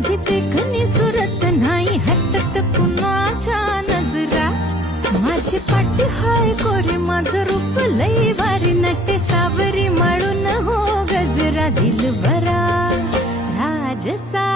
माझी देखणी सुरत नाही हटत कुणाच्या नजरा माझी पाटी हाय कोरी माझं रूप लई भारी नटे सावरी माळून हो गजरा दिलबरा राजसा